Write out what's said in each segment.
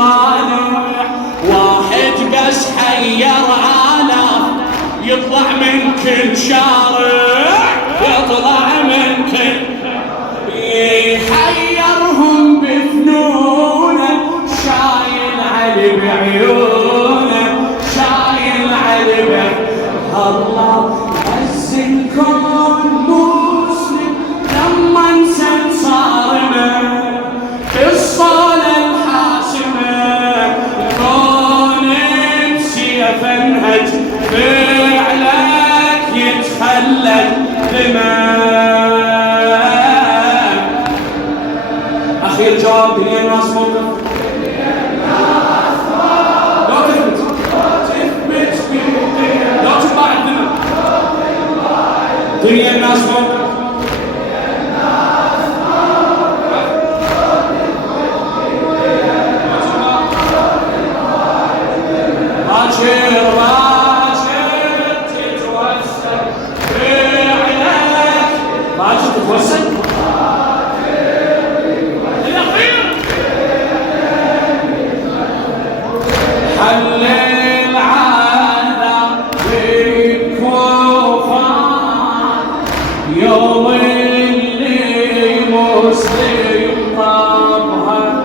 طالع واحد بس حير آلاف يطلع من كل شارع يطلع من كل يحيرهم بفنونه شايل علي بعيونه شايل علي بعيونه الله عز الكون مسلم لما انسان صارمه في الصالة الحاسمة كون بسيف انهج فعلك يتخلد دماء. أخير جواب دنيا الناس موقف لا تثبت لا تطلع الدنيا دنيا الناس موقف باكر تتوسل فعلك باكر تتوسل الأخير حل العذاب بالكفار يوم اللي مسلم طبها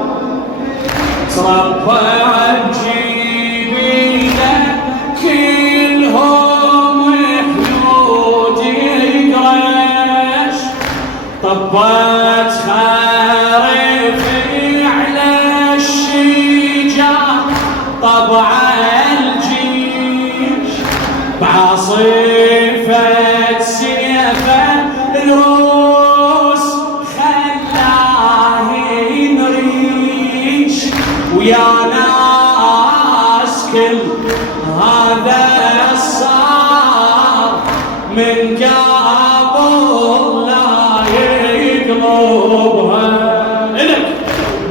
تربى طبات خارفي على الشجار طبع الجيش بعاصفة سيفه الروس خلاه ينريش ويا ناس كل هذا صار من قبل يقلبها إلك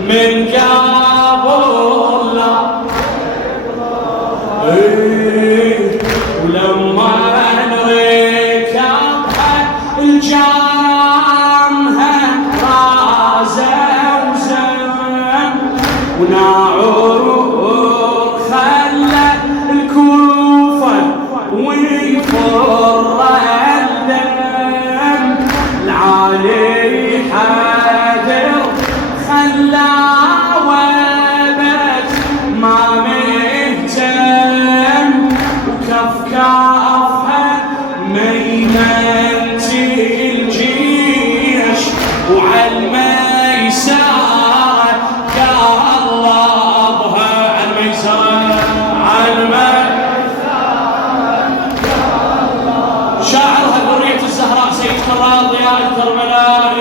من قبل ولما نركبها الجامها رازة وزم وناعور خلى الكوفة ويفر الدم العالي حاضر خلى وبت ما مهتم وكف كافها ميمنة الجيش وعالميسارة قلبها عالميسارة شاعرها برية الزهراء سيد كرار ضياء الكربلاء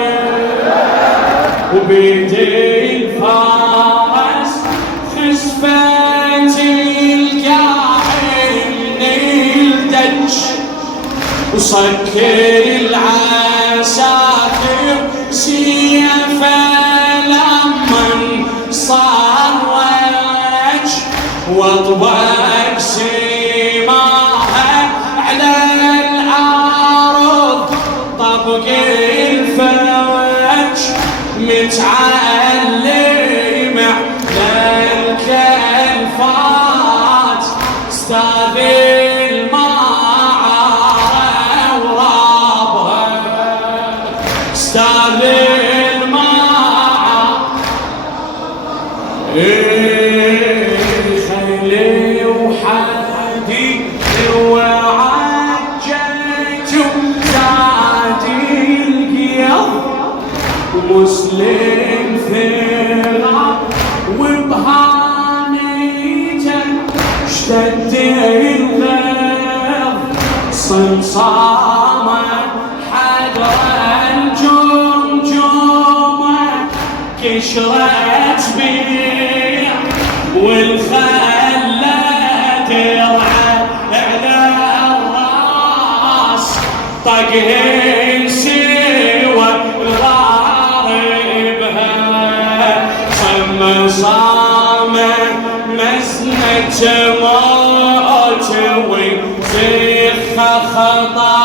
وبيدي الفارس خسفت القاعد الدج وصكر العساكر سيفه لمن صار وج واطبق سماها على الارض طبق الفوج متعلم على الكلفات استاذ الماعرة ورابها استاذ الماعرة خيلي وحدي وعجيت زادي القيام ومسلم ثقة وبهانيته اشتد الغيظ صمصامة حدر الجمجمة كشرت بيع والخلة درعه على الراس طقهن سوى الغاربها صمصامة مسنة موت وزخ خطا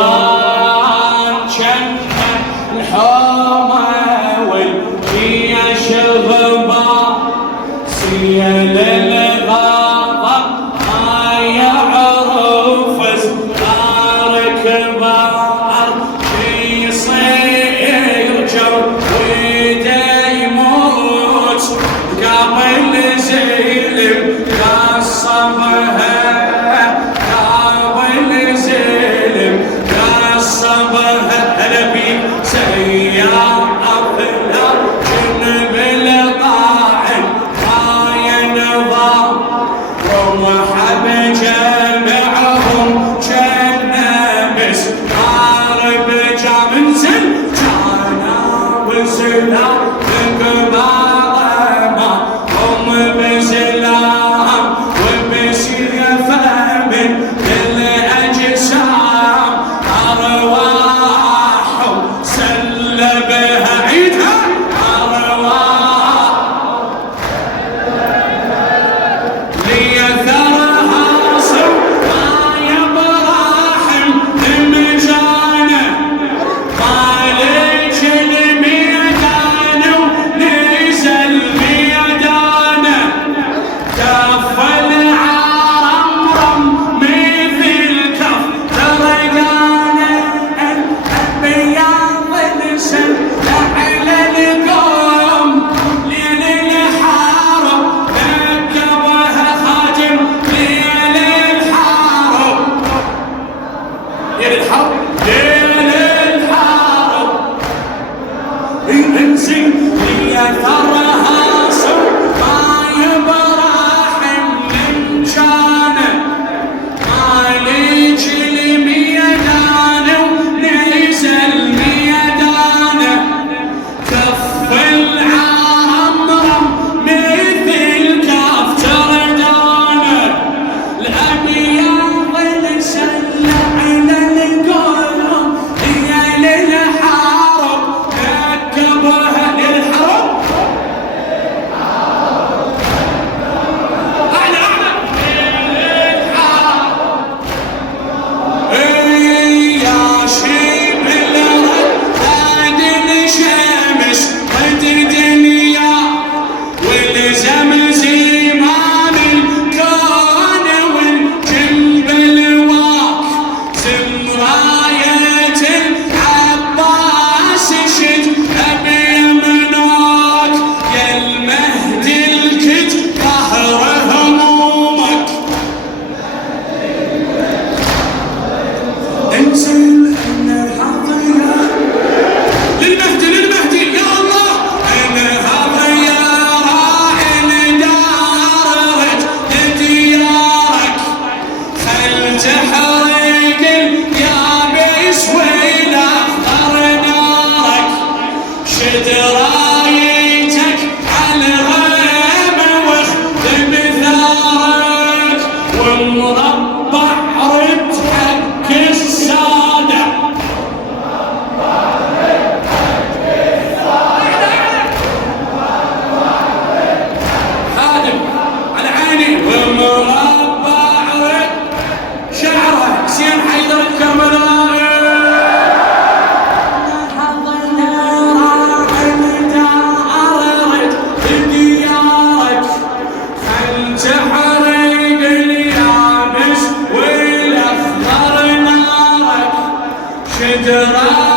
صفوان شمه الحومة والجيش غبا يا للحرب يا للحرب انزل يا ثرها صوت ما يبرح من جانب عليك الميدان ونزل ميدانه كف العرمرم مثل كف تردانه الابيض السلعنا القلم هي للحرب ركبها للحرب درايتك على الغيم واخدم ثارك والمربع رد حق السادة خادم على عيني والمربع رد شعره حسين حيدر الكربلائي شجرة